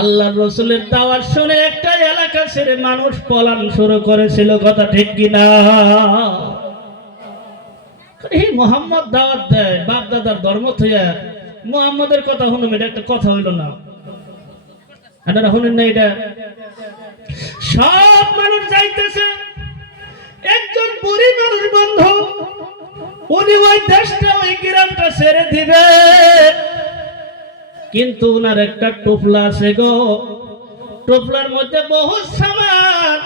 আল্লাহর রাসূলের দাওয়াত শুনে একটা এলাকা ছেড়ে মানুষ পলায়ন শুরু করেছিল, কথা ঠিক কিনা? এই মুহাম্মদ দাওয়াত দেয়, বাপ দাদার ধর্ম থেকে মুহাম্মদের কথা শুনুম, এটা একটা কথা হইল না? আপনারা শুনেন না? এটা সব মানুষ যাইতেছে, একজন বুড়ি মানুষ বন্ধু, উনি ওই দেশটা ওই গ্রামটা ছেড়ে দিবে, কিন্তু উনার একটা টোপলা আছে গো, টোপলার মধ্যে বহু সামান।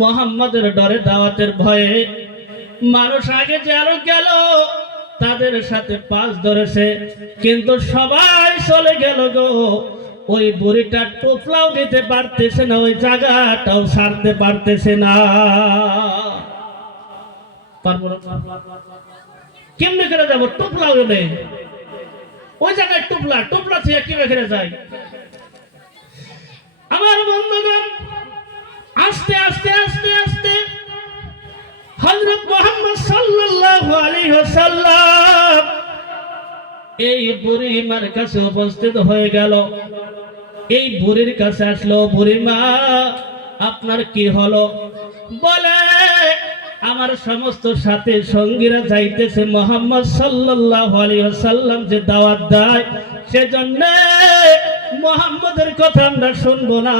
মুহাম্মাদের ডরে, দাওয়াতের ভয়ে মানুষ আগে যে আরো গেল, তাদের সাথে পাঁচ ধরেছে, কিন্তু সবাই চলে গেল গো। ওই বুড়িটা টোপলাও দিতে পারতেছে না, ওই জায়গাটাও ছাড়তে পারতেছে না। কেমনে করে যাবো? টোপলাও নেই ওই জায়গায়, টোপলা টোপলা থেকে কিভাবে করে যায়? আমার বন্ধুগণ, আস্তে আস্তে আস্তে আস্তে হযরত মুহাম্মদ সাল্লাল্লাহু আলাইহি ওয়াসাল্লাম এই বুড়িমার কাছে উপস্থিত হয়ে গেল। এই বুড়ির কাছে আসলো, বুড়িমা আপনার কি হলো? বলে, আমার সমস্ত সাথী সঙ্গীরা যাইতেছে মুহাম্মদ সাল্লাল্লাহু আলাইহি ওয়াসাল্লাম যে দাওয়াত দেয়, সেজন্য মুহাম্মদের কথা আমরা শুনবো না,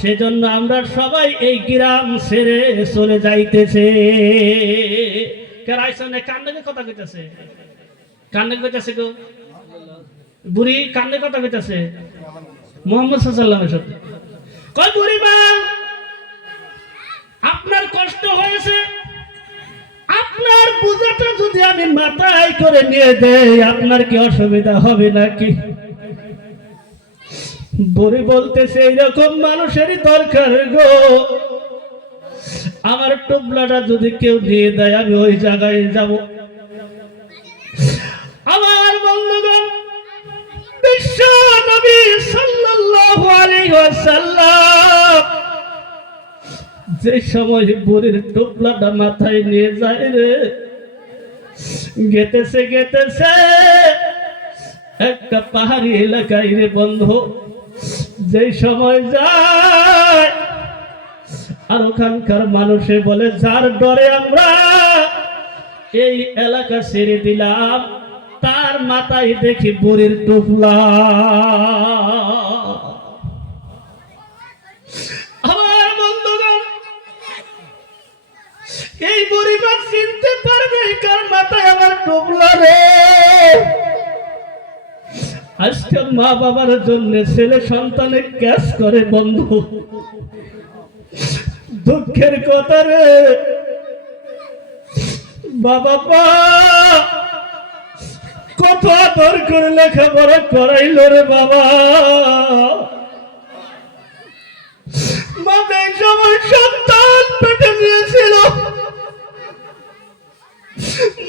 সেজন্য আমরা সবাই এই গ্রাম ছেড়ে চলে যাইতেছে। কারাইছনে কান্নাকে কথা কইতাছে, কান্না কইতাছে গো, বুড়ি কান্না কথা কইতাছে মুহাম্মদ সাল্লাল্লাহু আলাইহি ওয়াসাল্লামের সাথে। কই বুড়ি মা, আপনার কষ্ট হয়েছে, আপনার বোঝাটা যদি আমি মাথায় করে নিয়ে দেই, আপনার কি অসুবিধা হবে নাকি? বুড়ি বলতেছে, এইরকম মানুষেরই দরকার গো, আমার টোপলাটা যদি কেউ নিয়ে দেয় আমি ওই জায়গায় যাব। আমার বন্ধুগণ, বিশ্ব নবী সাল্লাল্লাহু আলাইহি ওয়াসাল্লাম যে সময় বুড়ির টোপলাটা মাথায় নিয়ে যায় রে, গেতেছে গেতেছে একটা পাহাড়ি এলাকায় রে বন্ধু, যে সময় যায় আর ওখানকার মানুষে বলে, যার ডরে আমরা এই এলাকা ছেড়ে দিলাম, তার মাথায় দেখি বুড়ির টোপলা। আমার বন্ধুগণ, এই বুড়িমা চিনতে পারবে কার মাথায় আমার টোপলা রে। আজকে মা বাবার জন্য ছেলে সন্তানে ক্যাশ করে বন্ধু, দুঃখের কথা রে। বাবা মা কত আদর করে লেখাপড়া করাইল রে বাবা, মা এই সময় সন্তান পেটে নিয়েছিল,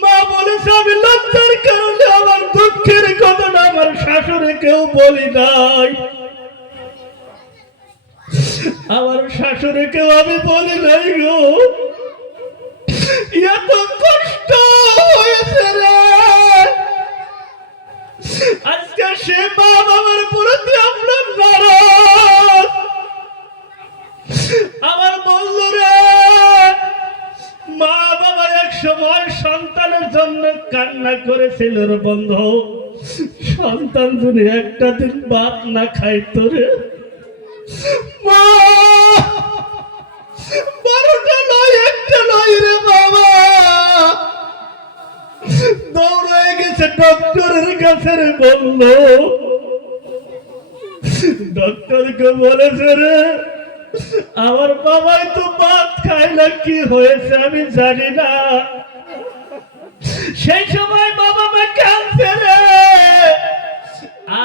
মা বলেছে আমি লজ্জার কারণে আমার দুঃখের কথাটা আমার শাশুড়ি কেউ বলি নাই, আমার শাশুড়িকেও আমি বলি নাই গো, এত কষ্ট হয়েছে রে। আজকে সে মা বাবার প্রতি আপনার নারাজ। আমার বললো রে, মা বাবা এক সময় সন্তানের জন্য কান্না করেছিল রে বন্ধু, সন্তান যদি একটা দিন ভাত না খাইতো রে, মা 12টা নয়, একটা নয় রে বাবা, দৌড়ে গেছে ডক্টরের কাছে রে বললো, ডক্টরকে বলেছে রে আমার বাবাই তো ভাত খায় না, কি হয়েছে আমি জানি না। সেই সময় বাবা মা কাঁদছে রে,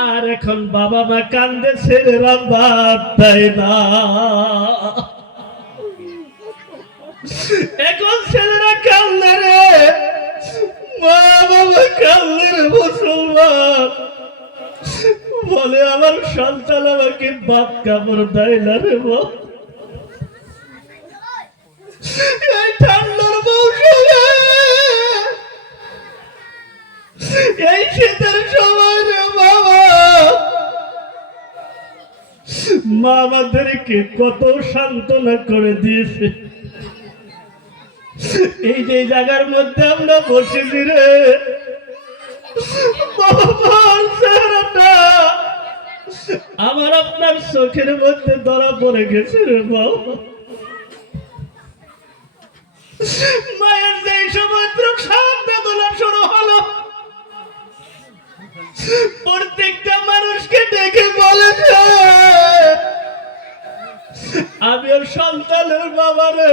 আর এখন বাবা মা কান্দে, ছেলেরা ভাত দেয় না। এখন ছেলেরা কান্দে রে, মা বাবা কান্দে রে মুসলমান, বলে আমার সন্তান আমাকে ভাত কাপড় দেয় না রে বাবা। এই ঠান্ডার মৌসুমে, এই শীতের সময় রে বাবা, মা আমাদেরকে কত সান্ত্বনা করে দিয়েছে। এই যে জায়গার মধ্যে আমরা বসেছি রে বাবার চেহারাটা আমার আপনার চোখের মধ্যে ধরা পড়ে গেছে রে বাবা। মায়ের যে সমুদ্র বেদনা শুরু হলো, প্রত্যেকটা মানুষকে ডেকে বলেছে আমি ওর সন্তানের বাবা রে।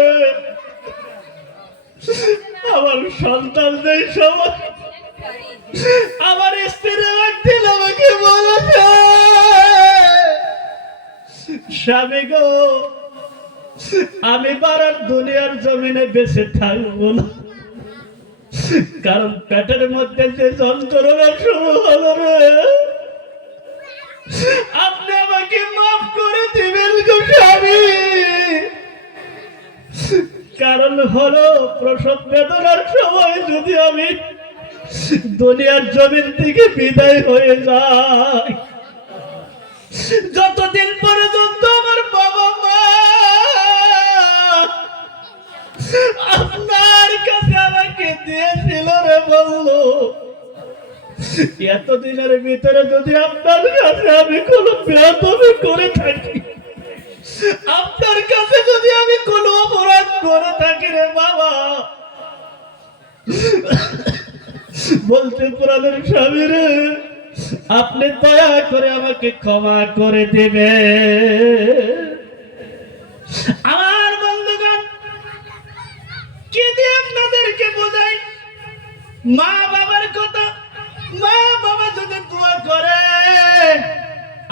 আমার সন্তান যে সময় আমার স্ত্রী একদিন আমাকে বলেছে স্বামী গো আমি বারার দুনিয়ার জমিনে বেঁচে থাকবো না, কারণ পেটের মধ্যে যে যন্ত্রণা শুরু হলো রে, আপনি আমাকে মাফ করে দিবেন গো স্বামী। কারণ হলো প্রসব বেদনার সময় যদি আমি দুনিয়ার জমিন থেকে বিদায় হয়ে যাই, যতদিন পর্যন্ত আমার বাবা মা আপনার কাছে আমাকে দিয়েছিল রে বললো, এতদিনের ভিতরে যদি আপনার কাছে আমি কোনো বেয়াদবি করে থাকি, আপনার কাছে যদি আমি কোনো অপরাধ করে থাকি রে বাবা, বলতে পুরানের স্বামী রে আপনি দয়া করে আমাকে ক্ষমা করে দেবে। আমার বন্ধুগণ, কি দিয়ে আপনাদেরকে বোঝাই মা বাবার কথা। মা বাবা যদি দোয়া করে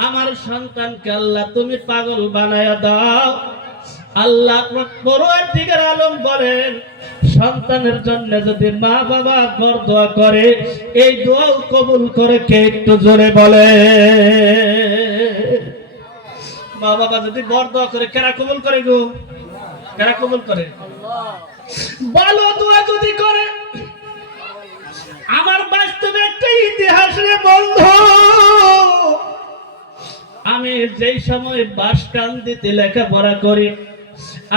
আমার সন্তানকে আল্লাহ তুমি পাগল বানায়া দাও, আল্লাহ পরওয়ারদিগার আলম বলেন সন্তানের জন্য যদি মা বাবা বড় দোয়া করে এই দোয়াও কবুল করে কে একটু জোরে বলে। মা বাবা যদি বড় দোয়া করে কেরা কবুল করে গো? কেরা কবুল করে? ভালো দোয়া যদি করে। আমার বাস্তবে একটা ইতিহাস রে বন্ধু, আমি যেই সময় বাসকান্দিতে লেখাপড়া করি,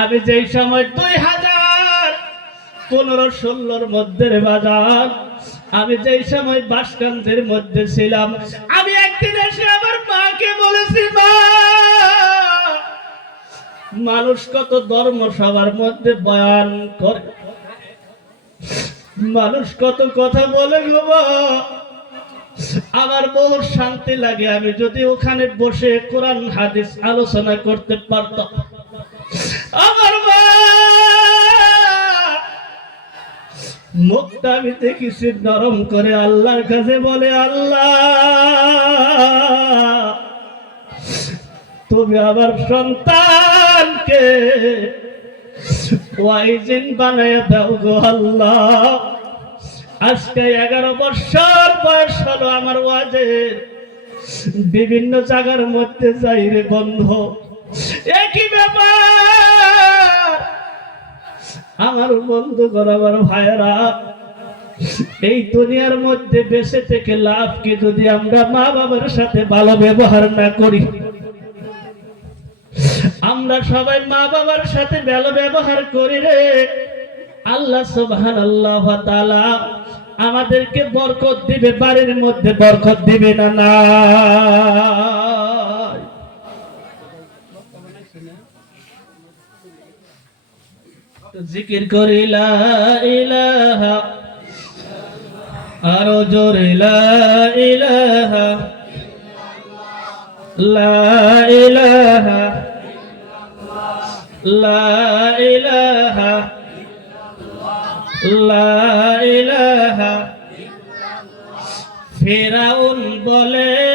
আমি যেই সময় 2015-16 মধ্যে বাজার, আমি যেই সময় বাসকান্দের মধ্যে ছিলাম, আমি একদিন এসে আমার মাকে বলেছি মা মানুষ কত ধর্মসভার মধ্যে বয়ান করে, মানুষ কত কথা বলে গো মা, আমার বহু শান্তি লাগে আমি যদি ওখানে বসে কোরআন হাদিস আলোচনা করতে পারতাম। আমার মা মুখটা আমি দেখেছি নরম করে আল্লাহর কাছে বলে, আল্লাহ তুমি আমার সন্তানকে ওয়াইজিন বানায় দাও গো আল্লাহ। আজকে 11 বছর বয়স হলো আমার ওয়াজের, বিভিন্ন জায়গার মধ্যে যাই রে বন্ধু, একই ব্যাপার। আমার বন্ধুগণ, আমার ভাইয়েরা, এই দুনিয়ার মধ্যে বেঁচে থেকে লাভ কি যদি আমরা মা বাবার সাথে ভালো ব্যবহার না করি। আমরা সবাই মা বাবার সাথে ভালো ব্যবহার করি রে, আল্লাহ সুবহানাল্লাহু ওয়া তাআলা আমাদেরকে বরকত দিবে, বাড়ির মধ্যে বরকত দিবে না না। জিকির করি লা ইলাহা, আরো জোরে লা ইলাহা, লা ইলাহা, লা ইলাহা, লা ইলাহা। ফিরাউন বলে